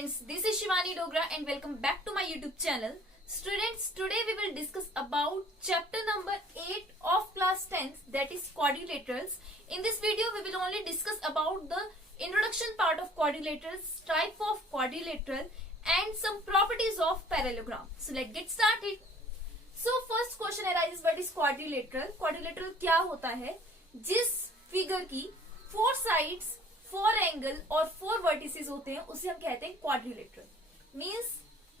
students, this is Shivani Dogra and welcome back to my YouTube channel. Students, today we will discuss about chapter number 8 of class 10th, that is quadrilaterals. In this video we will only discuss about the introduction part of quadrilaterals, type of quadrilateral and some properties of parallelogram. So let's get started. So first question arises, what is quadrilateral? Quadrilateral क्या होता है? जिस figure की 4 sides, 4 angle और 4 vertices होते हैं उसे हम कहते हैं क्वाड्रिलेटरल। मींस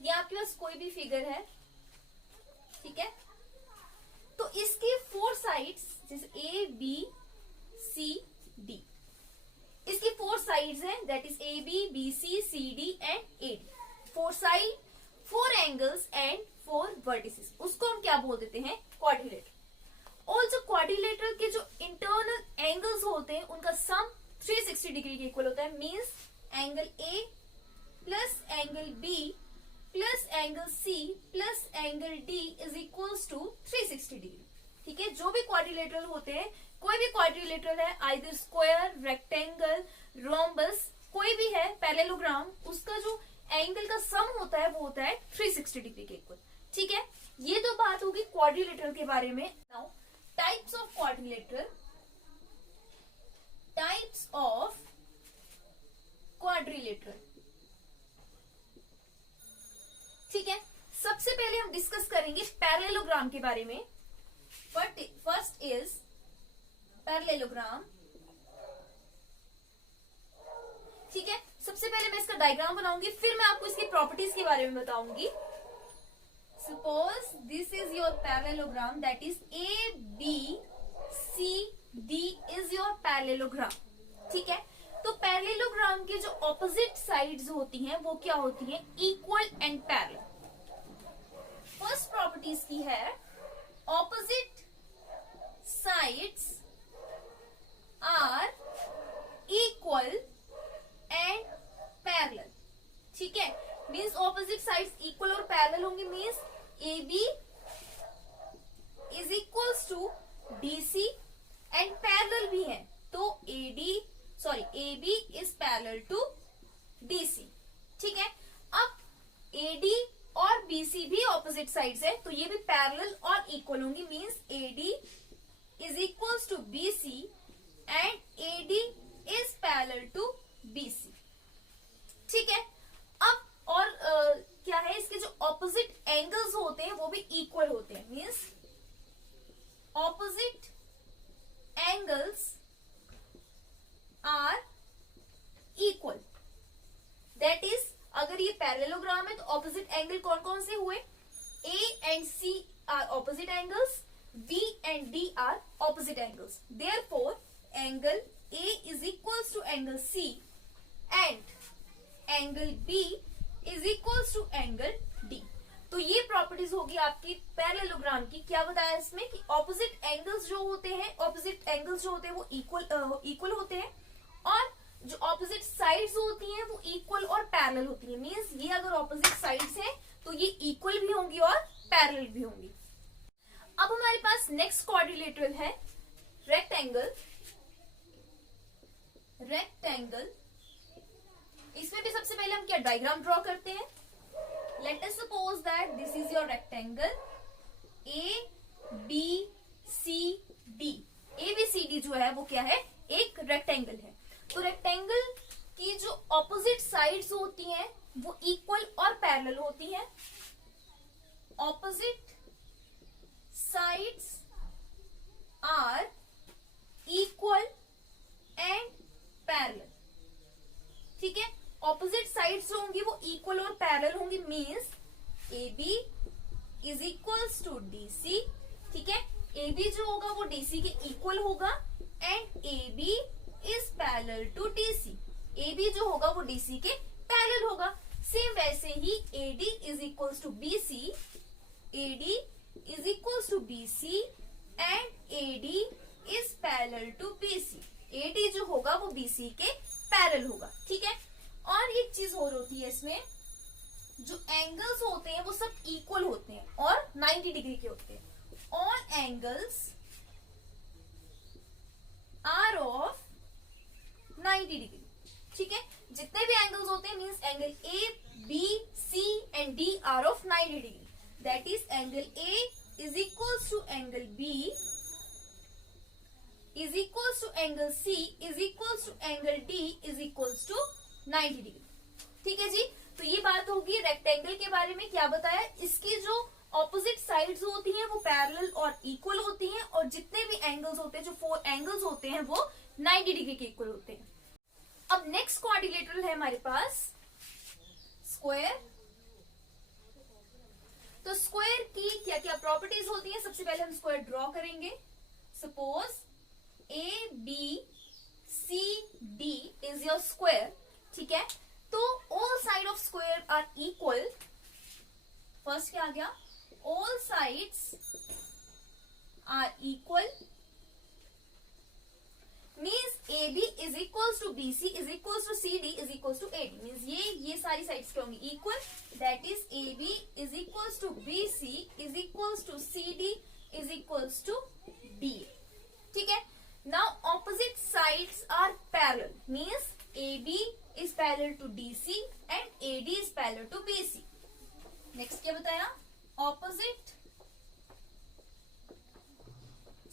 ये आपके पास कोई भी फिगर है, ठीक है, तो इसकी 4 साइड्स जैसे ए बी सी डी, इसकी 4 साइड्स हैं, that is A B B C C D and A D. 4 side, 4 angles and 4 vertices, उसको हम क्या बोल देते हैं? क्वाड्रिलेटरल। और जो क्वाड्रिलेटरल के जो इंटरनल एंगल्स होते हैं उनका सम 360 डिग्री के इक्वल होता है। Means angle A plus angle B plus angle C plus angle D is equals to 360 degree. ठीक है, जो भी क्वाड्रिलेटरल होते हैं, कोई भी क्वाड्रिलेटरल है, आइदर स्क्वायर, रेक्टेंगल, रोम्बस, कोई भी है, पैरेललोग्राम, उसका जो एंगल का सम होता है वो होता है 360 डिग्री के इक्वल। ठीक है, ये तो बात होगी क्वाड्रिलेटरल के बारे में। Now types of quadrilateral, types of quadrilateral. ठीक है, सबसे पहले हम डिस्कस करेंगे पैरेललोग्राम के बारे में। First is parallelogram. ठीक है, सबसे पहले मैं इसका डायग्राम बनाऊंगी, फिर मैं आपको इसकी प्रॉपर्टीज के बारे में बताऊंगी। Suppose this is your parallelogram, that is A B C D is your parallelogram. ठीक है, तो पैरेललोग्राम के जो ऑपोजिट साइड्स होती हैं वो क्या होती हैं? Equal and parallel. First properties की है opposite sides are equal and parallel. ठीक है, मींस ऑपोजिट साइड्स इक्वल और पैरेलल होंगी। Means A B is equals to D C and parallel भी है, तो A B is parallel to D C. ठीक है, अब ए डी और बी सी भी ऑपोजिट साइड्स है, तो ये भी पैरेलल और इक्वल होंगी। Means A D is equals to B C and A D is parallel to B C. ठीक है, अब और क्या है, इसके जो ऑपोजिट एंगल्स होते हैं वो भी इक्वल होते हैं। Means opposite angles are equal, that is अगर ये पैरेललोग्राम है तो ऑपोजिट एंगल कौन कौन से हुए? A and C are opposite angles, B and D are opposite angles. Therefore angle A is equals to angle C and angle B is equals to angle D. तो ये properties होगी आपकी parallelogram की। क्या बताया इसमें कि ऑपोजिट एंगल्स जो होते हैं, वो इक्वल होते हैं और जो ऑपोजिट साइड्स होती हैं वो इक्वल और पैरेलल होती हैं। मींस ये अगर ऑपोजिट साइड्स हैं तो ये इक्वल भी होंगी और पैरेलल भी होंगी। अब हमारे पास नेक्स्ट क्वाड्रिलेटरल है रेक्टेंगल। इसमें भी सबसे पहले हम क्या डायग्राम ड्रॉ करते हैं। Let us suppose that this is your rectangle A B C D। A B C D जो है वो क्या है? एक रेक्टेंगल है। तो रेक्टेंगल की जो ऑपोजिट साइड्स होती हैं वो इक्वल और पैरेलल होती हैं। Opposite sides are equal and parallel. ठीक है, ऑपोजिट साइड्स जो होंगी वो इक्वल और पैरेलल होंगी। Means A B is equals to D C. ठीक है, ए बी जो होगा वो डी सी के इक्वल होगा and A B is parallel to D C. A B जो होगा वो डी सी के पैरेलल होगा। सेम वैसे ही A D is equals to B C, A D is equals to B C and A D is parallel to B C. A D जो होगा वो बी सी के पैरेलल होगा। ठीक है, और एक चीज और होती है इसमें, जो एंगल्स होते हैं वो सब इक्वल होते हैं और 90 डिग्री के होते हैं। All angles are of 90 degree. ठीक है, जितने भी एंगल्स होते हैं means angle ABC and D are of 90 degree. That is angle A is equals to angle B is equals to angle C is equals to angle D is equals to 90 degree. ठीक है जी. तो ये बात होगी rectangle के बारे में. क्या बताया, इसकी जो ऑपोजिट साइड्स होती हैं वो पैरेलल और इक्वल होती हैं, और जितने भी एंगल्स होते हैं, जो 4 एंगल्स होते हैं, वो 90 डिग्री के इक्वल होते हैं. अब नेक्स्ट क्वाड्रिलेटरल है हमारे पास स्क्वायर. तो स्क्वायर की क्या क्या प्रॉपर्टीज होती हैं. सबसे पहले हम स्क्वायर ड्रॉ करेंगे. Suppose ABCD is your square. ठीक है. तो all side of square are equal. First क्या आ गया, all sides are equal means AB is equals to BC is equals to CD is equals to AD. मीन्स ये सारी साइड्स क्या होंगी, equal. That is AB is equals to BC is equals to CD is equals to DA. ठीक है. Now opposite sides are parallel means AB is parallel to DC and AD is parallel to BC. Next क्या बताया, opposite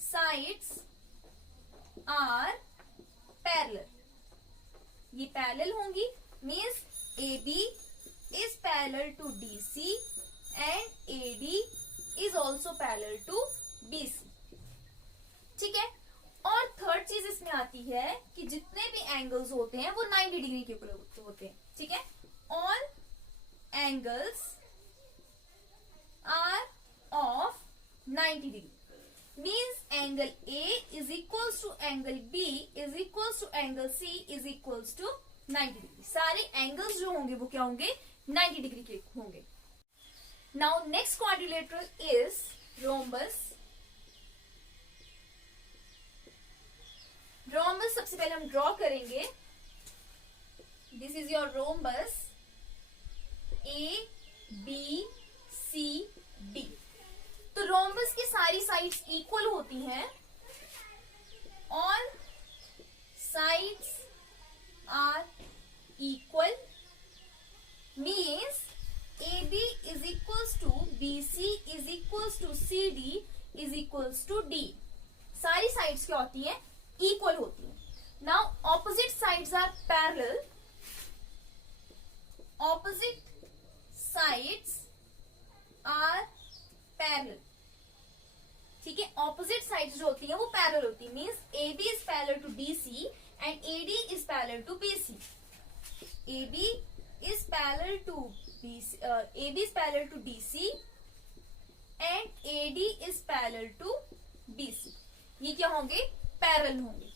sides are parallel. ये parallel होंगी means AB is parallel to DC and AD is also parallel to BC. ठीक है. और third चीज इसमें आती है कि जितने भी एंगल्स होते हैं वो 90 डिग्री के ऊपर होते हैं. ठीक है. All angles are of 90 degree means angle A is equals to angle B is equals to angle C is equals to 90 degree. सारे एंगल्स जो होंगे वो क्या होंगे, 90 डिग्री के होंगे. Now next quadrilateral is rhombus. Rhombus सबसे पहले हम ड्रॉ करेंगे. This is your rhombus ABCD. तो रोम्बस की सारी साइड्स इक्वल होती हैं. All sides are equal means AB is equals to BC is equals to CD is equals to D. सारी साइड्स क्या होती हैं, इक्वल होती है. Now opposite sides are parallel. Opposite sides are parallel. ठीक है. ऑपोजिट साइड्स जो होती है वो पैरेलल होती है means AB is parallel to DC and AD is parallel to BC. AB is parallel to BC, AB is parallel to DC and AD is parallel to BC. ये क्या होंगे, parallel होंगे.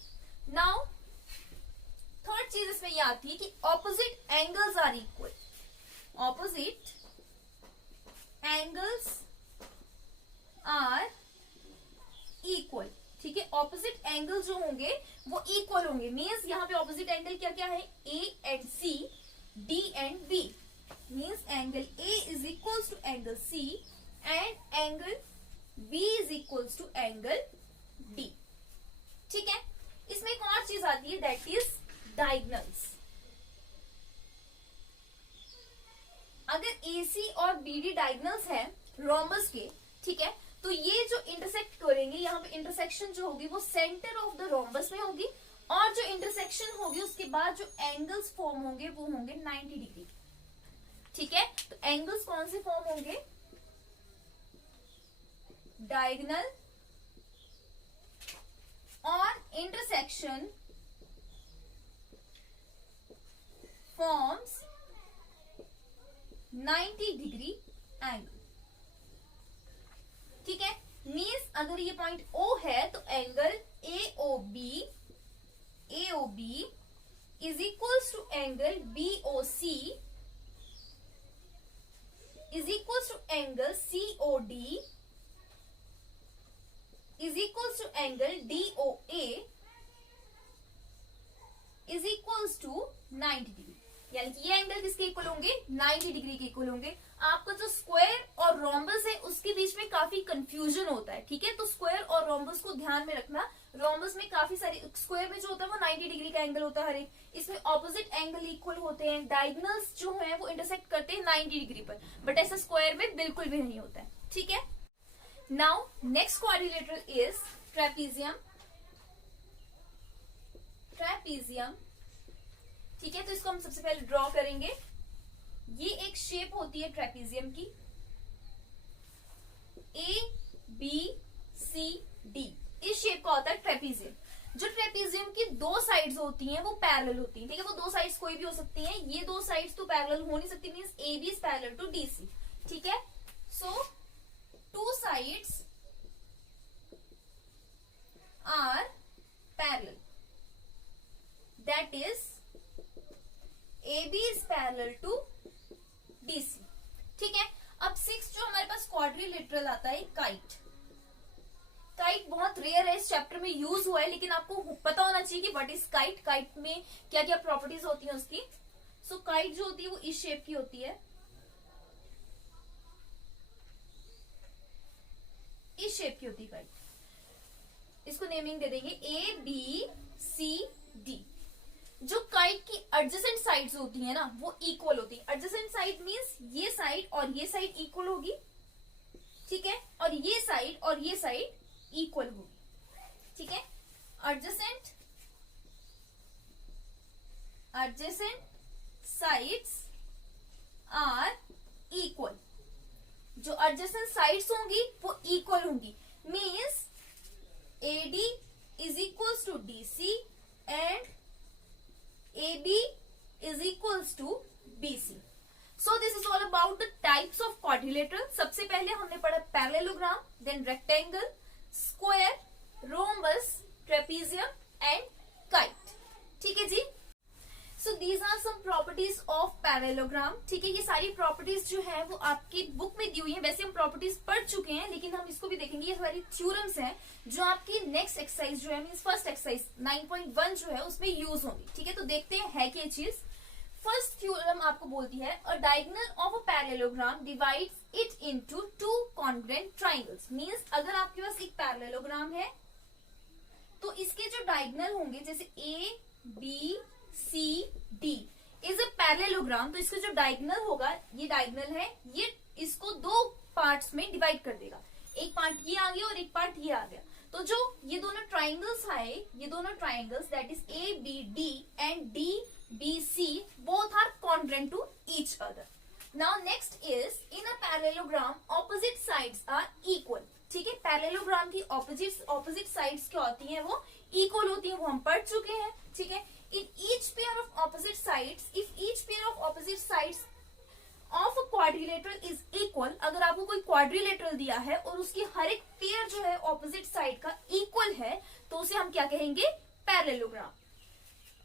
नाउ थर्ड चीज इसमें ये आती है कि opposite angles are equal. Opposite angles are equal. ठीक है. ऑपोजिट एंगल्स जो होंगे वो इक्वल होंगे मीन्स यहाँ पे ऑपोजिट एंगल क्या क्या है, A and C, D and B. Means angle A is equals to angle C and angle B is equals to angle D. ठीक है. इसमें एक और चीज आती है दैट इज डायगोनल्स. अगर AC और BD डायगोनल्स हैं रोम्बस के, ठीक है, तो ये जो इंटरसेक्ट करेंगे, यहाँ पे इंटरसेक्शन जो होगी वो सेंटर ऑफ द रोम्बस में होगी, और जो इंटरसेक्शन होगी उसके बाद जो एंगल्स फॉर्म होंगे वो होंगे 90 डिग्री. ठीक है. तो एंगल्स कौन से फॉर्म होंगे, डायगोनल और इंटरसेक्शन फॉर्म्स 90 डिग्री एंगल. ठीक है. मीन्स अगर ये पॉइंट O है तो angle AOB is equals to angle BOC is equals to angle COD is equals to angle DOA is equals to 90 degree. यानी कि ये एंगल किसके इक्वल होंगे, 90 डिग्री के इक्वल होंगे। आपका जो स्क्वायर और रोम्बस है उसके बीच में काफी कंफ्यूजन होता है, ठीक है, तो स्क्वायर और रोम्बस को ध्यान में रखना। रोम्बस में काफी सारे, स्क्वायर में जो होता है वो 90 डिग्री का एंगल होता है हर एक, इसमें ऑपोजिट एंगल इक्वल होते हैं, डायगोनल्स जो है वो इंटरसेक्ट करते हैं 90 डिग्री पर, बट ऐसा स्क्वायर में बिल्कुल भी नहीं होता है, ठीक है। Now next quadrilateral is trapezium. Trapezium, ठीक है, तो इसको हम सबसे पहले ड्रॉ करेंगे। ये एक शेप होती है ट्रेपीजियम की, ABCD, इस शेप का होता है ट्रेपीजियम। जो ट्रेपीजियम की दो साइड्स होती हैं वो पैरेलल होती हैं, ठीक है, वो दो साइड्स कोई भी हो सकती हैं, ये दो साइड्स तो पैरेलल हो नहीं सकती, means AB is parallel to DC, ठीक है। So two sides are parallel, that is AB is parallel to DC, ठीक है। अब 6 जो हमारे पास क्वाड्रिलेटरल आता है, काइट। काइट बहुत रेयर है, इस चैप्टर में यूज हुआ है, लेकिन आपको पता होना चाहिए कि व्हाट इज काइट, काइट में क्या क्या प्रॉपर्टीज होती हैं उसकी। सो काइट जो होती है वो इस शेप की होती है, इस शेप की होती है काइट। इसको नेमिंग दे देंगे ABCD। जो काइट की एडजेसेंट साइड्स होती है ना वो इक्वल होती है। एडजेसेंट साइड मींस ये साइड और ये साइड इक्वल होगी, ठीक है, और ये साइड इक्वल होगी, ठीक है। एडजेसेंट साइड्स आर इक्वल, जो एडजेसेंट साइड्स होंगी वो इक्वल होंगी, means AD is equals to DC and AB is equals to BC. So this is all about the types of quadrilateral. सबसे पहले हमने पढ़ा parallelogram, then rectangle, square, rhombus, trapezium and kite. ठीक है जी। So these are some properties of parallelogram. ठीक है, ये सारी प्रॉपर्टीज जो है वो आपकी बुक में दी हुई है। वैसे हम प्रॉपर्टीज पढ़ चुके हैं, लेकिन हम इसको भी देखेंगे। ये सारी थ्योरम्स हैं जो आपकी नेक्स्ट एक्सरसाइज जो है, मींस फर्स्ट एक्सरसाइज 9.1 जो है उसमें यूज होंगी, ठीक है। तो देखते हैं है क्या चीज। फर्स्ट थ्योरम आपको बोलती है अ diagonal of a parallelogram divides it into two congruent triangles. Means अगर आपके पास एक पैरेललोग्राम है तो इसके जो डायगोनल होंगे, जैसे ABCD इज अ पैरेललोग्राम, तो इसका जो डायगोनल होगा, ये डायगोनल है, ये इसको दो पार्ट्स में डिवाइड कर देगा। एक पार्ट ये आ गया और एक पार्ट ये आ गया। तो जो ये दोनों ट्राइंगल्स आए, ये दोनों triangles that is ABD and DBC both are congruent to each other. Now next is in a parallelogram opposite sides are equal, ठीक है। पैरेललोग्राम की ऑपोजिट साइड्स क्या होती हैं, वो इक्वल होती हैं, वो हम पढ़ चुके हैं, ठीक है। In each pair of opposite sides, if each pair of opposite sides of a quadrilateral is equal, अगर आपको कोई quadrilateral दिया है और उसकी हर एक पेयर जो है opposite side का equal है, तो उसे हम क्या कहेंगे, parallelogram.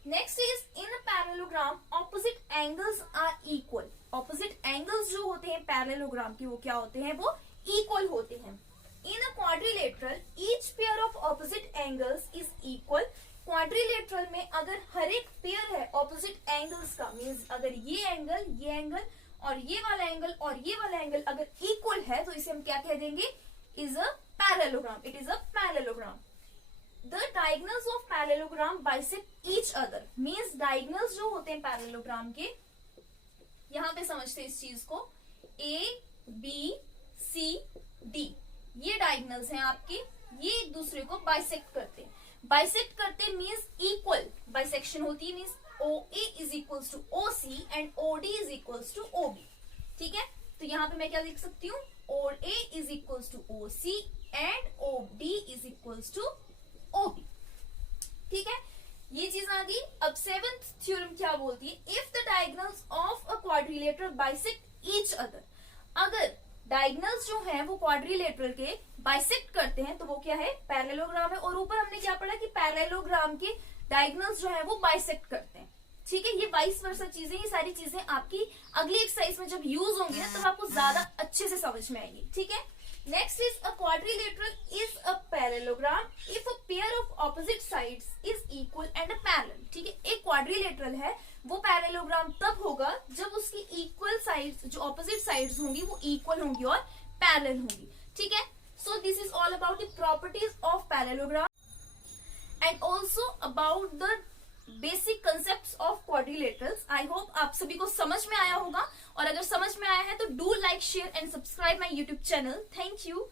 Next is in a parallelogram opposite angles are equal. Opposite angles जो होते हैं parallelogram की वो क्या होते हैं, वो equal होते हैं. In a quadrilateral, each pair of opposite angles is equal. Quadrilateral में अगर हर एक पेयर है ऑपोजिट एंगल्स का, मींस अगर ये एंगल और ये वाला एंगल अगर इक्वल है, तो इसे हम क्या कह देंगे, is a parallelogram. It is a parallelogram. The diagonals of parallelogram bisect each other, means diagonals जो होते हैं पैरेललोग्राम के, यहां पे समझते हैं इस चीज को, ABCD ये डायगोनल्स हैं आपके, ये एक दूसरे को बाइसेक्ट करते हैं। बाइसेक्ट करते मींस इक्वल, बाइसेक्शन होती है means OA is equals to OC and OD is equals to OB, ठीक है। तो यहाँ पे मैं क्या लिख सकती हूँ, OA is equals to OC and OD is equals to OB, ठीक है। ये चीज आ गई। अब सेवंथ थ्योरम क्या बोलती है, if the diagonals of a quadrilateral bisect each other, अगर डायगोनल्स जो हैं वो क्वाड्रिलेटरल के बाइसेक्ट करते हैं तो वो क्या है, पैरेललोग्राम है। और ऊपर हमने क्या पढ़ा कि पैरेललोग्राम के डायगोनल्स जो है वो बाइसेक्ट करते हैं, ठीक है। ये वाइस वर्सा चीजें, ये सारी चीजें आपकी अगली एक्सरसाइज में जब यूज होंगी ना तब आपको ज्यादा अच्छे से समझ में आएगी, ठीक है। Next is a quadrilateral is a parallelogram if a pair of opposite sides is equal and parallel. ठीक है, एक quadrilateral है वो पैरेललोग्राम तब होगा जब उसकी इक्वल साइड्स, जो ऑपोजिट साइड्स होंगी वो इक्वल होंगी और पैरेलल होंगी. ठीक है, so this is all about the properties of parallelogram and also about the basic concepts of quadrilaterals. I hope आप सभी को समझ में आया होगा, और अगर समझ में आया है तो do like, share and subscribe my YouTube channel. Thank you.